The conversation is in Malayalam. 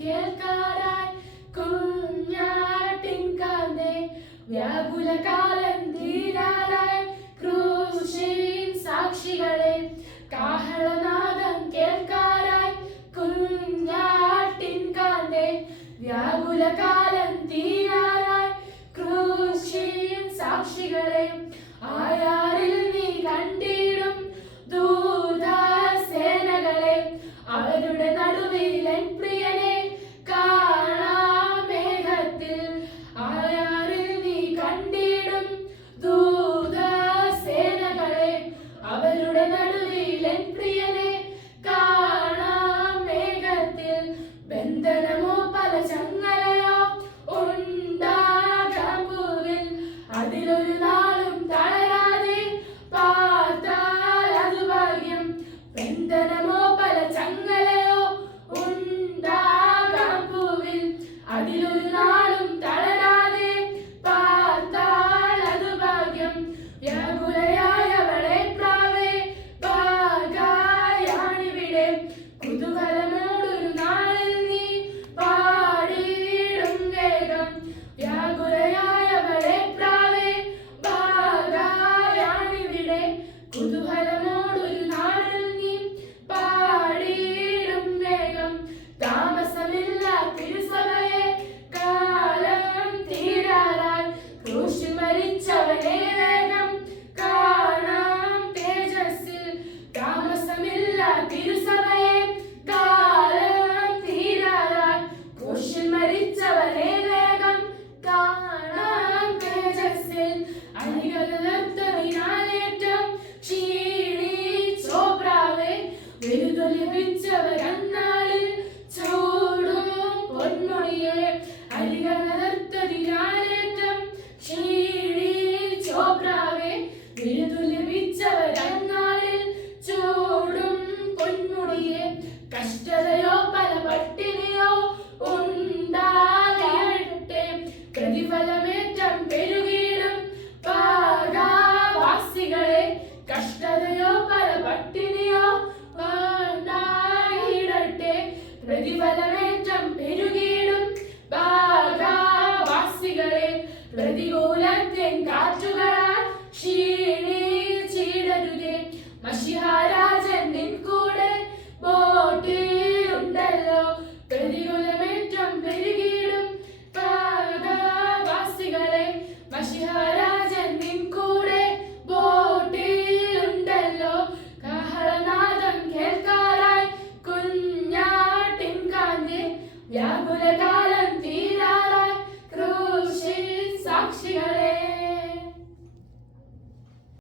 കേൾക്കാറായി കുഞ്ഞാട്ടിൻ കാന്തേ വ്യാകുലകാലം തീരാറായി ക്രൂശിൻ സാക്ഷികളെ കാഹളനാദം കേൾക്കാറായി കുഞ്ഞാട്ടിൻ കാന്തേ വ്യാകുലകാലം തീരാറായി ക്രൂശിൻ സാക്ഷികളെ ആയാറിൽ നീ കണ്ടിടും ദൂതസേനകളെ അവരുടെ നടുവിൽ എൻ പ്രിയനെ കാണാം മേഘത്തിൽ ആയാറിൽ നീ കണ്ടിടും ദൂതസേനകളെ അവരുടെ നടുവിൽ എൻ പ്രിയനെ കാണാം മേഘത്തിൽ ബന്ധനമോ പല ചങ്ങലയോ ഉണ്ടാകാം പൂവിൽ അതിലൊരു നാളും തളരാതെ പാർത്താൽ അത് ഭാഗ്യം ബന്ധനമോ പല ചങ്ങലയോ ഉണ്ടാകാം പൂവിൽ അതിലൊരു നാളും തളരാതെ പാർത്താൽ അത് ഭാഗ്യം വ്യാകുലയായവളെ പ്രാവേ ഭാഗായാണിവിടെ കുതൂഹലമോടൊരു നാളിൽ നീ പാടിയിടും വേഗം വ്യാകുലയായവളെ പ്രാവേ ഭാഗായാണിവിടെ കുതൂഹലമോടൊരു നാളിൽ നീ പാടിയിടും വേഗം താമസമില്ല തിരുസഭയെ കാലം തീരാറായി ക്രൂശിൽ മരിച്ചവനെ വേഗം കാണാം തേജസ്സിൽ താമസമില്ല തിരുസഭയെ കാലം തീരാറായി ക്രൂശിൽ മരിച്ചവനെ വേഗം കാണാം തേജസ്സിൽ അണികളേറ്റം ക്ഷീണിച്ചോ പ്രാവേ വിരുദു ലഭിച്ചവരന്നാളിൽ ചൂടും പൊന്മുടിയെ അരികളേറ്റം ക്ഷീണിച്ചോ പ്രാവേ വിരുദു ലഭിച്ചവരന്നാളിൽ ചൂടും പൊന്മുടിയെ കഷ്ടതയോ പല പട്ടിണിയോ ഉണ്ടാകട്ടെ പ്രതിഫലമേറ്റം പെരുകീടും പാകാവാസികളെ കഷ്ടതയോ പല പട്ടിണിയോ ഉണ്ടായിടട്ടെ പ്രതിഫലമേറ്റം പെരുകീടും പാകാവാസികളെ പ്രതികൂലത്തിൻ കാറ്റുകളാൽ ക്ഷീണിച്ചിടരുതേ മശിഹാരാജൻ നിൻ കൂടെ ബോട്ടിലുണ്ടല്ലോ പ്രതികൂലമേറ്റം പെരുകീടും പാകാവാസികളെ മശിഹാരാജൻ നിൻ കൂടെ ബോട്ടിലുണ്ടല്ലോ കാഹളനാദം കേൾക്കാറായി കുഞ്ഞാട്ടിൻ കാന്തേ വ്യാകുല